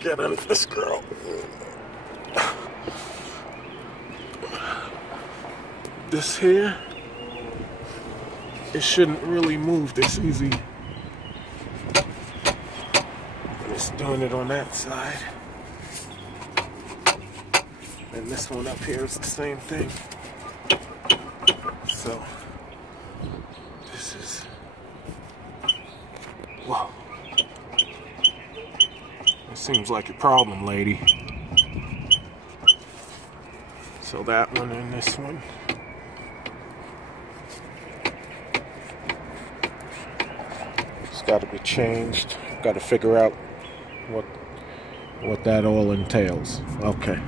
Get in this girl. This here, it shouldn't really move this easy. It's doing it on that side. And this one up here is the same thing. So, this is, whoa. It seems like a problem, lady. So that one and this one. It's got to be changed. Got to figure out what that all entails. Okay.